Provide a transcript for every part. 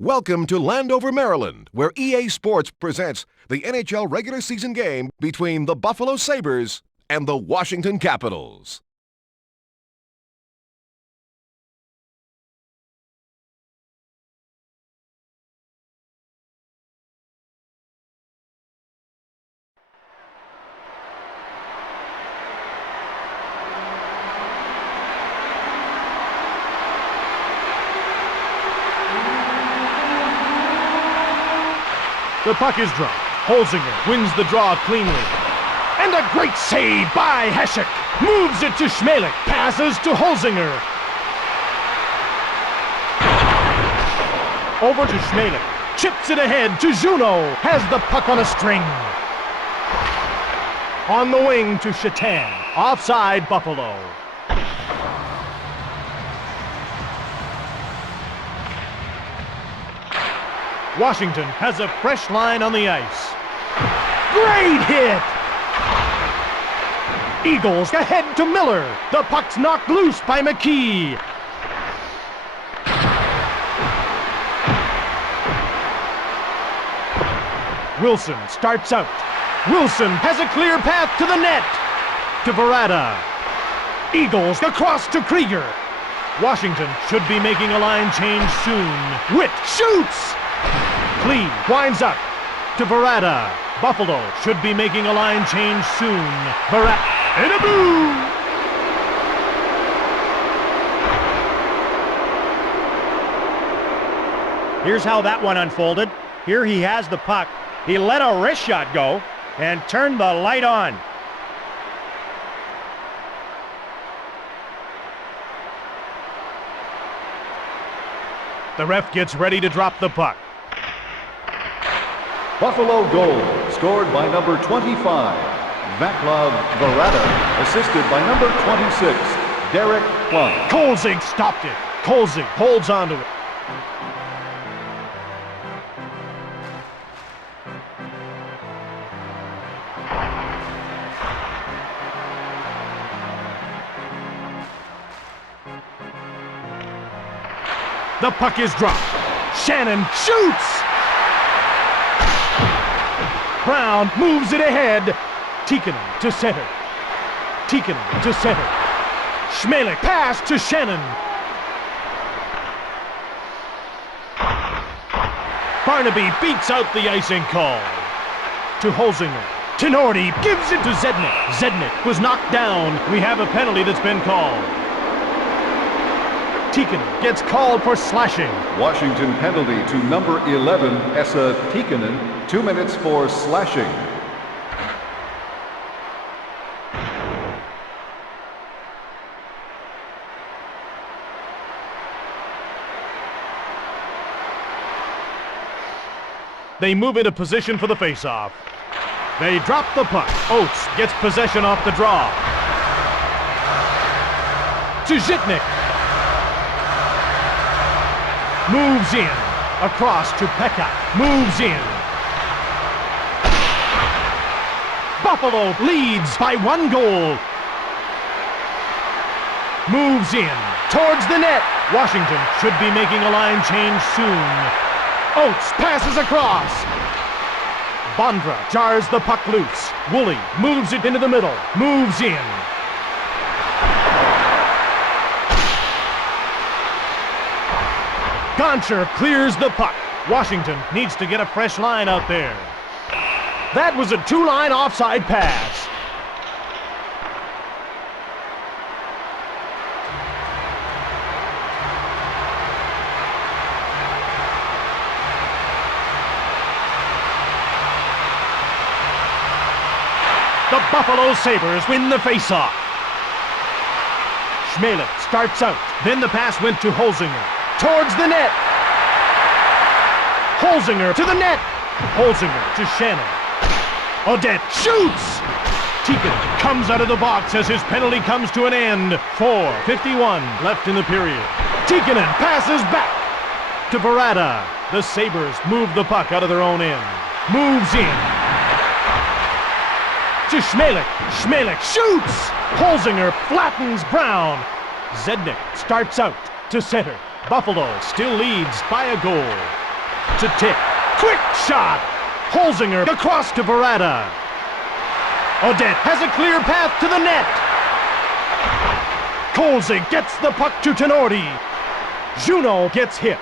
Welcome to Landover, Maryland, where EA Sports presents the NHL regular season game between the Buffalo Sabres and the Washington Capitals. The puck is dropped. Holzinger wins the draw cleanly. And a great save by Hasek. Moves it to Schmelik. Passes to Holzinger. Over to Schmelik. Chips it ahead to Juneau. Has the puck on a string. On the wing to Chatan. Offside Buffalo. Washington has a fresh line on the ice. Great hit! Eagles ahead to Miller. The puck's knocked loose by McKee. Wilson starts out. Wilson has a clear path to the net. To Verada. Eagles across to Krieger. Washington should be making a line change soon. Witt shoots! Clee winds up to Verada. Buffalo should be making a line change soon. Verada and a boo! Here's how that one unfolded. Here he has the puck. He let a wrist shot go and turned the light on. The ref gets ready to drop the puck. Buffalo goal, scored by number 25, Vaclav Verada, assisted by number 26, Derek Plum. Kolzig stopped it. Kolzig holds onto it. The puck is dropped. Shannon shoots! Brown moves it ahead. Tikkanen to center. Tikkanen to center. Schmelik pass to Shannon. Barnaby beats out the icing call. To Holzinger. Tenorti gives it to Zednik. Zednik was knocked down. We have a penalty that's been called. Tikkanen gets called for slashing. Washington penalty to number 11, Esa Tikkanen, 2 minutes for slashing. They move into position for the faceoff. They drop the puck. Oates gets possession off the draw. To Zitnik. Moves in. Across to Pekka. Moves in. Buffalo leads by 1 goal. Moves in. Towards the net. Washington should be making a line change soon. Oates passes across. Bondra jars the puck loose. Woolley moves it into the middle. Moves in. Goncher clears the puck. Washington needs to get a fresh line out there. That was a 2-line offside pass. The Buffalo Sabres win the faceoff. Schmelik starts out. Then the pass went to Holzinger. Towards the net. Holzinger to the net. Holzinger to Shannon. Odette shoots! Tikkanen comes out of the box as his penalty comes to an end. 4:51 left in the period. Tikkanen passes back to Verada. The Sabres move the puck out of their own end. Moves in. To Schmelik. Schmelik shoots! Holzinger flattens Brown. Zednik starts out to center. Buffalo still leads by a goal. To Tick. Quick shot! Holzinger across to Verada. Odette has a clear path to the net. Kolzig gets the puck to Tenorti. Juno gets hit.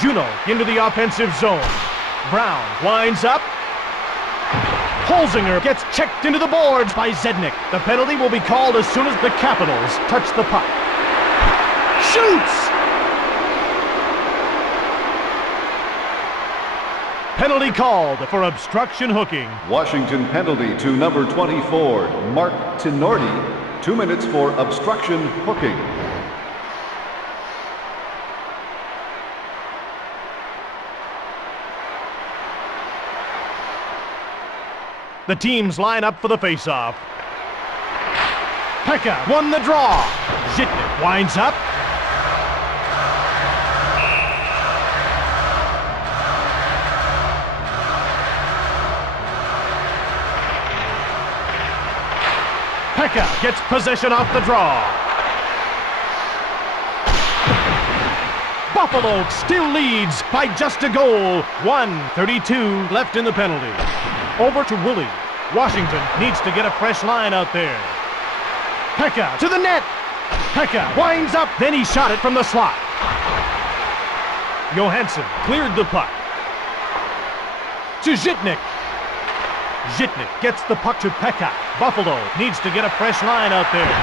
Juno into the offensive zone. Brown winds up. Holzinger gets checked into the boards by Zednik. The penalty will be called as soon as the Capitals touch the puck. Shoots! Penalty called for obstruction hooking. Washington penalty to number 24, Mark Tenorti. 2 minutes for obstruction hooking. The teams line up for the faceoff. Pekka won the draw. Zitnik winds up. Pekka gets possession off the draw. Buffalo still leads by just a goal. 1:32 left in the penalty. Over to Willie. Washington needs to get a fresh line out there. Pekka to the net. Pekka winds up, then he shot it from the slot. Johansson cleared the puck. To Zitnik. Zitnik gets the puck to Pekka. Buffalo needs to get a fresh line out there.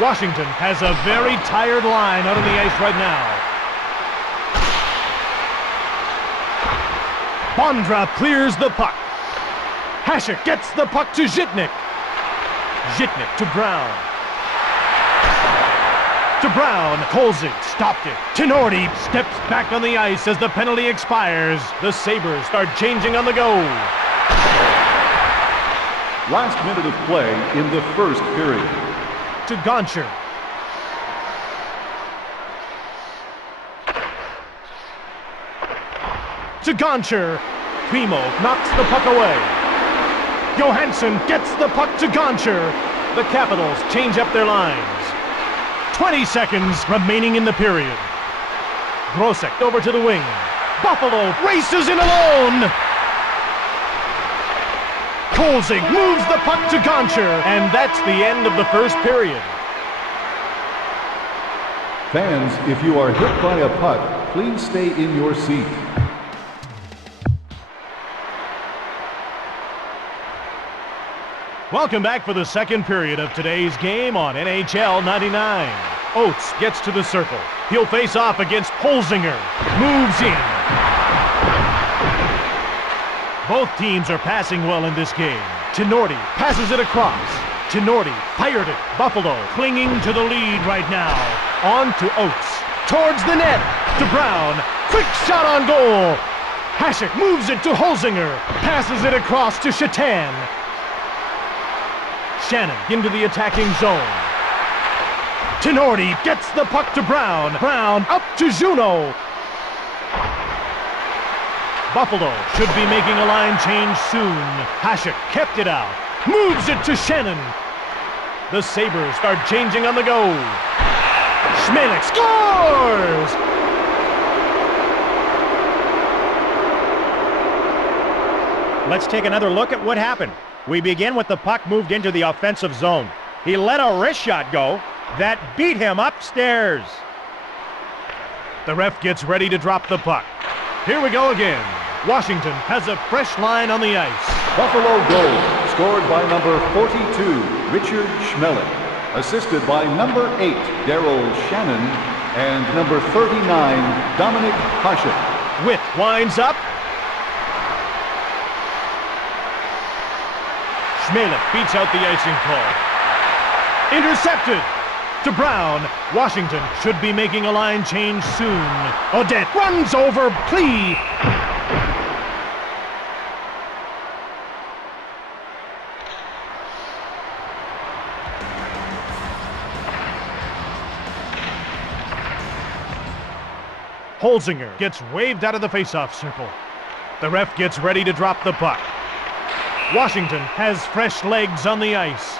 Washington has a very tired line out on the ice right now. Bondra clears the puck. Hasek gets the puck to Zitnik. Zitnik to Brown. To Brown. Kolzig stopped it. Tenorti steps back on the ice as the penalty expires. The Sabres start changing on the go. Last minute of play in the first period. To Gonchar. To Gonchar. Primo knocks the puck away. Johansson gets the puck to Gonchar. The Capitals change up their lines. 20 seconds remaining in the period. Grosek over to the wing. Buffalo races in alone. Kolzig moves the puck to Gonchar, and that's the end of the first period. Fans, if you are hit by a puck, please stay in your seat. Welcome back for the second period of today's game on NHL 99. Oates gets to the circle. He'll face off against Holzinger. Moves in. Both teams are passing well in this game. Tenorti passes it across. Tenorti fired it. Buffalo clinging to the lead right now. On to Oates. Towards the net. To Brown. Quick shot on goal. Hasek moves it to Holzinger. Passes it across to Shatan. Shannon into the attacking zone. Tenorti gets the puck to Brown. Brown up to Juno. Buffalo should be making a line change soon. Hasek kept it out. Moves it to Shannon. The Sabres start changing on the go. Schmelik scores! Let's take another look at what happened. We begin with the puck moved into the offensive zone. He let a wrist shot go that beat him upstairs. The ref gets ready to drop the puck. Here we go again. Washington has a fresh line on the ice. Buffalo goal, scored by number 42, Richard Schmelik. Assisted by number 8, Daryl Shannon, and number 39, Dominic Hasek. Witt winds up. Schmelech beats out the icing call. Intercepted. To Brown. Washington should be making a line change soon. Odette runs over Klee. Holzinger gets waved out of the faceoff circle. The ref gets ready to drop the puck. Washington has fresh legs on the ice.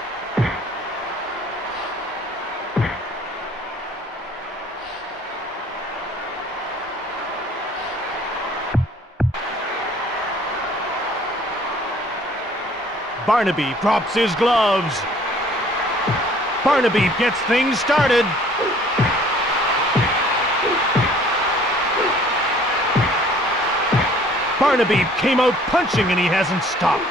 Barnaby drops his gloves. Barnaby gets things started. Barnaby came out punching and he hasn't stopped.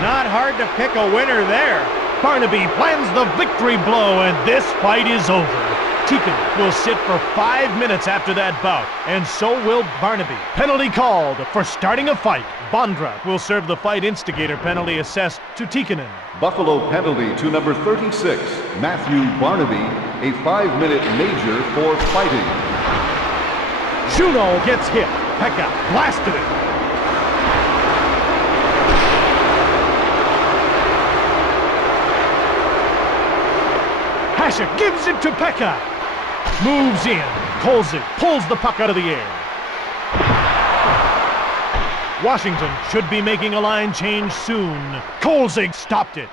Not hard to pick a winner there. Barnaby plans the victory blow, and this fight is over. Tikin will sit for 5 minutes after that bout, and so will Barnaby. Penalty called for starting a fight. Bondra will serve the fight instigator penalty assessed to Tikkanen. Buffalo penalty to number 36, Matthew Barnaby, a 5-minute major for fighting. Juno gets hit. Pekka blasted it. Hasek gives it to Pekka. Moves in. Kolzig pulls the puck out of the air. Washington should be making a line change soon. Kolzig stopped it.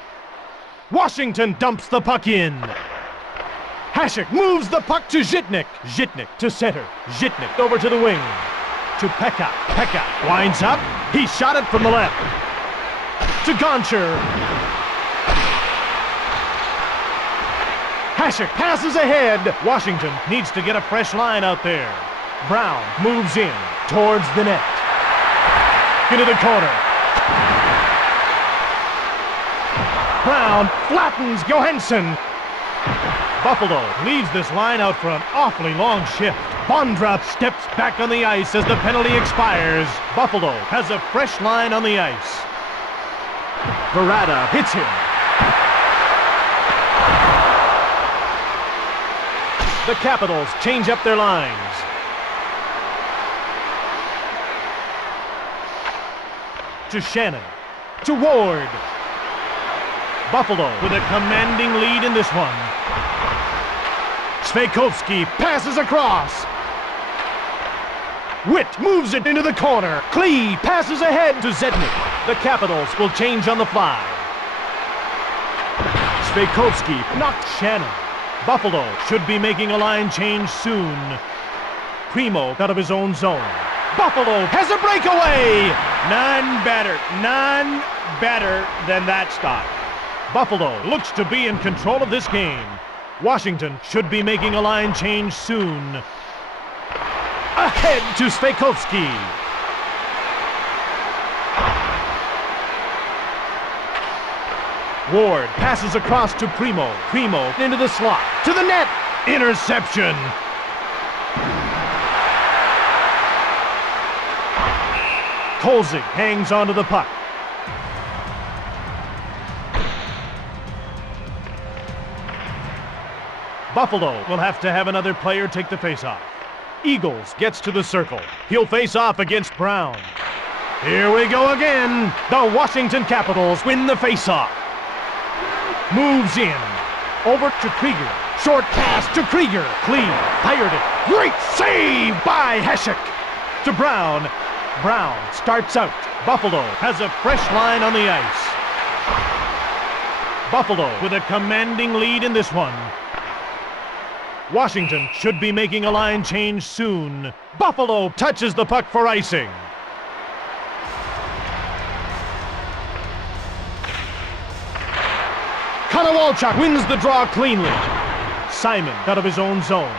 Washington dumps the puck in. Hasek moves the puck to Zhitnik. Zhitnik to center. Zhitnik over to the wing. To Pekka. Pekka winds up. He shot it from the left. To Gonchar. Hasek passes ahead. Washington needs to get a fresh line out there. Brown moves in towards the net. Into the corner. Brown flattens Johansson. Buffalo leaves this line out for an awfully long shift. Bondra steps back on the ice as the penalty expires. Buffalo has a fresh line on the ice. Verada hits him. The Capitals change up their lines. To Shannon. To Ward. Buffalo with a commanding lead in this one. Sveikovsky passes across. Witt moves it into the corner. Klee passes ahead to Zednik. The Capitals will change on the fly. Sveikovsky knocks Shannon. Buffalo should be making a line change soon. Primo out of his own zone. Buffalo has a breakaway! None better than that stop. Buffalo looks to be in control of this game. Washington should be making a line change soon. Ahead to Sveikovsky. Ward passes across to Primo. Primo into the slot. To the net. Interception. Kolzig hangs onto the puck. Buffalo will have to have another player take the faceoff. Eagles gets to the circle. He'll face off against Brown. Here we go again. The Washington Capitals win the faceoff. Moves in. Over to Krieger. Short pass to Krieger. Klee fired it. Great save by Hasek. To Brown. Brown starts out. Buffalo has a fresh line on the ice. Buffalo with a commanding lead in this one. Washington should be making a line change soon. Buffalo touches the puck for icing. Konowalchuk wins the draw cleanly. Simon out of his own zone.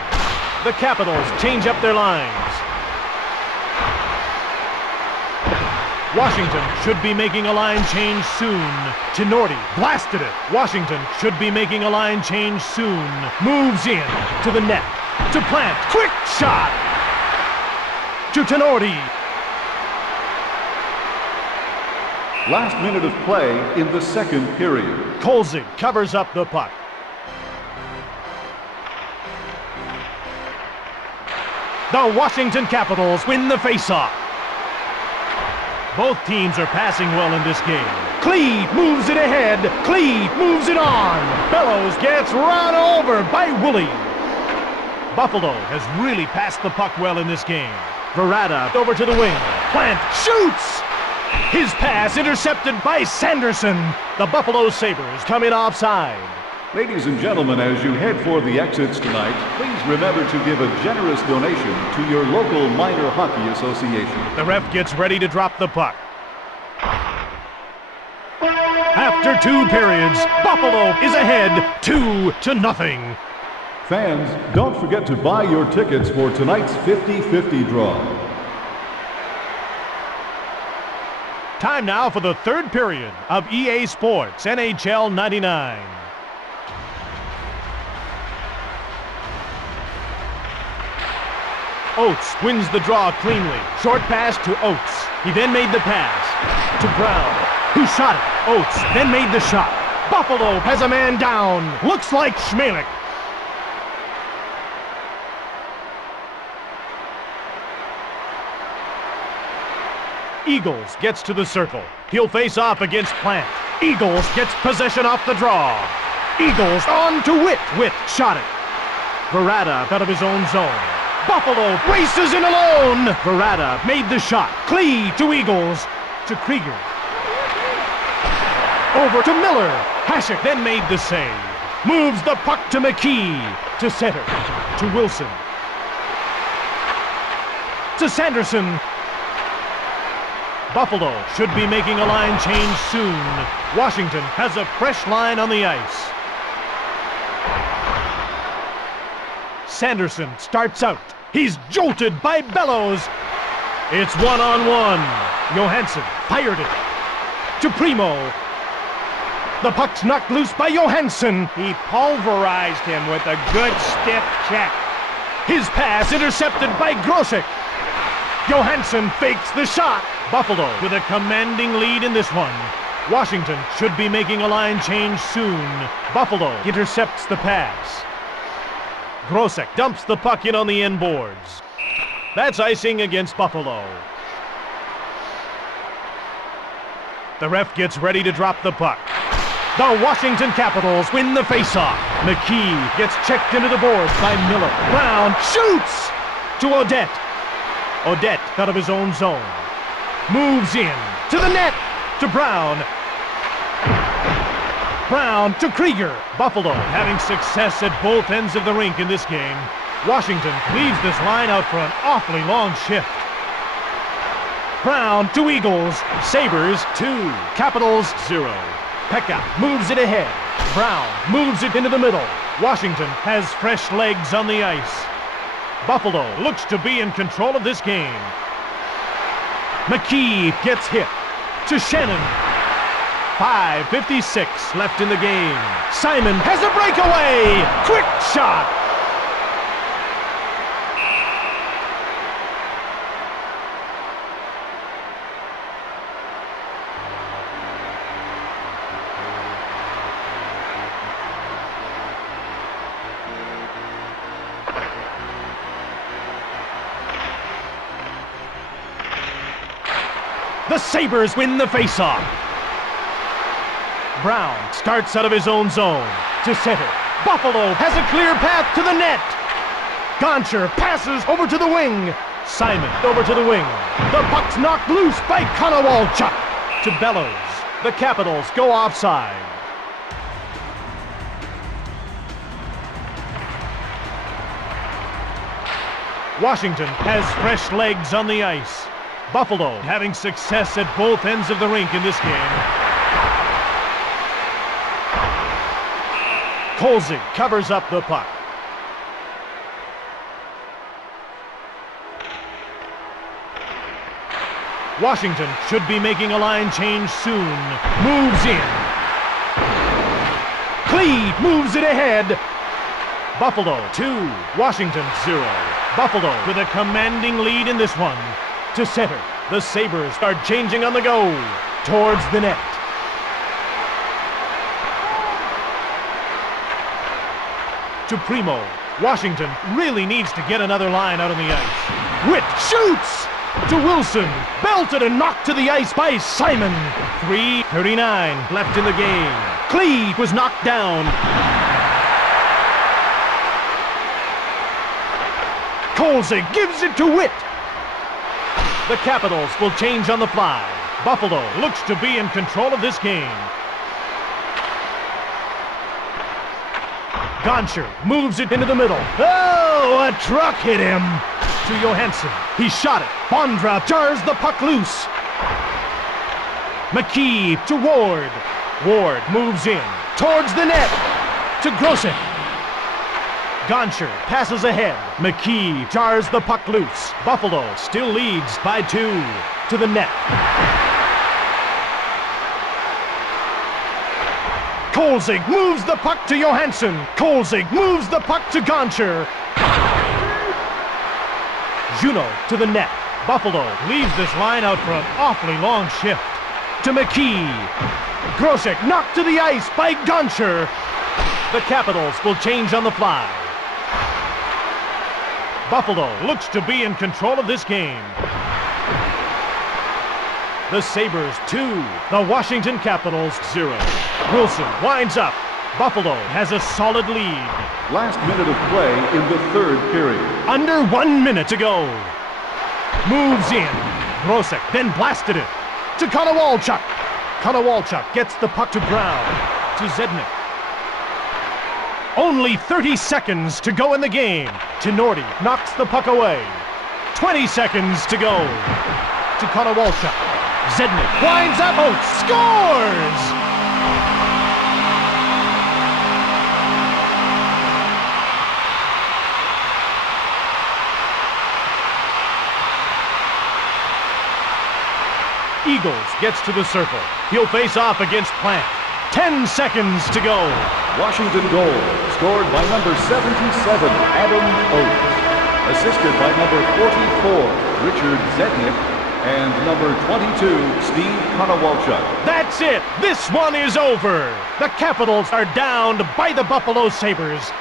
The Capitals change up their lines. Washington should be making a line change soon. Tenorti blasted it. Washington should be making a line change soon. Moves in to the net. To Plant. Quick shot. To Tenorti. Last minute of play in the second period. Kolzig covers up the puck. The Washington Capitals win the faceoff. Both teams are passing well in this game. Cleve moves it ahead. Cleve moves it on. Bellows gets run over by Woolley. Buffalo has really passed the puck well in this game. Verada over to the wing. Plant shoots! His pass intercepted by Sanderson. The Buffalo Sabres come in offside. Ladies and gentlemen, as you head for the exits tonight, please remember to give a generous donation to your local minor hockey association. The ref gets ready to drop the puck. After 2 periods, Buffalo is ahead 2-0. Fans, don't forget to buy your tickets for tonight's 50-50 draw. Time now for the third period of EA Sports NHL 99. Oates wins the draw cleanly. Short pass to Oates. He then made the pass to Brown, who shot it. Oates then made the shot. Buffalo has a man down. Looks like Schmelik. Eagles gets to the circle. He'll face off against Plant. Eagles gets possession off the draw. Eagles on to Witt. Witt shot it. Verada out of his own zone. Buffalo races in alone. Verada made the shot. Clee to Eagles. To Krieger. Over to Miller. Hasek then made the save. Moves the puck to McKee. To center. To Wilson. To Sanderson. Buffalo should be making a line change soon. Washington has a fresh line on the ice. Sanderson starts out. He's jolted by Bellows. It's 1-on-1. Johansson fired it. To Primo. The puck's knocked loose by Johansson. He pulverized him with a good stiff check. His pass intercepted by Grosek. Johansson fakes the shot. Buffalo with a commanding lead in this one. Washington should be making a line change soon. Buffalo intercepts the pass. Grosek dumps the puck in on the end boards. That's icing against Buffalo. The ref gets ready to drop the puck. The Washington Capitals win the faceoff. McKee gets checked into the boards by Miller. Brown shoots to Odette. Odette out of his own zone. Moves in to the net to Brown. Brown to Krieger. Buffalo having success at both ends of the rink in this game. Washington leaves this line out for an awfully long shift. Brown to Eagles. Sabres 2. Capitals 0. Pekka moves it ahead. Brown moves it into the middle. Washington has fresh legs on the ice. Buffalo looks to be in control of this game. McKee gets hit to Shannon. 5:56 left in the game. Simon has a breakaway. Quick shot. The Sabres win the faceoff. Brown starts out of his own zone to center. Buffalo has a clear path to the net. Goncher passes over to the wing. Simon over to the wing. The puck's knocked loose by Konowalchuk to Bellows. The Capitals go offside. Washington has fresh legs on the ice. Buffalo having success at both ends of the rink in this game. Kolzig covers up the puck. Washington should be making a line change soon. Moves in. Cleve moves it ahead. Buffalo 2, Washington 0. Buffalo with a commanding lead in this one. To center, the Sabres are changing on the go. Towards the net. To Primo. Washington really needs to get another line out on the ice. Witt shoots! To Wilson. Belted and knocked to the ice by Simon. 3:39 left in the game. Cleve was knocked down. Kolzig gives it to Witt. The Capitals will change on the fly. Buffalo looks to be in control of this game. Goncher moves it into the middle. Oh, a truck hit him. To Johansson. He shot it. Bondra jars the puck loose. McKee to Ward. Ward moves in. Towards the net. To Grosek. Goncher passes ahead. McKee jars the puck loose. Buffalo still leads by 2. To the net. Kolzig moves the puck to Johansson. Kolzig moves the puck to Goncher. Juno to the net. Buffalo leaves this line out for an awfully long shift. To McKee. Grosek knocked to the ice by Goncher. The Capitals will change on the fly. Buffalo looks to be in control of this game. The Sabres 2, the Washington Capitals 0. Wilson winds up. Buffalo has a solid lead. Last minute of play in the third period. Under 1 minute to go. Moves in. Grosek then blasted it. To Konowalchuk. Konowalchuk gets the puck to Brown. To Zednik. Only 30 seconds to go in the game. Tinordi knocks the puck away. 20 seconds to go. To Konowalchuk. Zednik winds up. Oh, scores! Eagles gets to the circle. He'll face off against Plant. 10 seconds to go. Washington goal, scored by number 77, Adam Oates. Assisted by number 44, Richard Zednik, and number 22, Steve Konowalchuk. That's it! This one is over! The Capitals are downed by the Buffalo Sabres.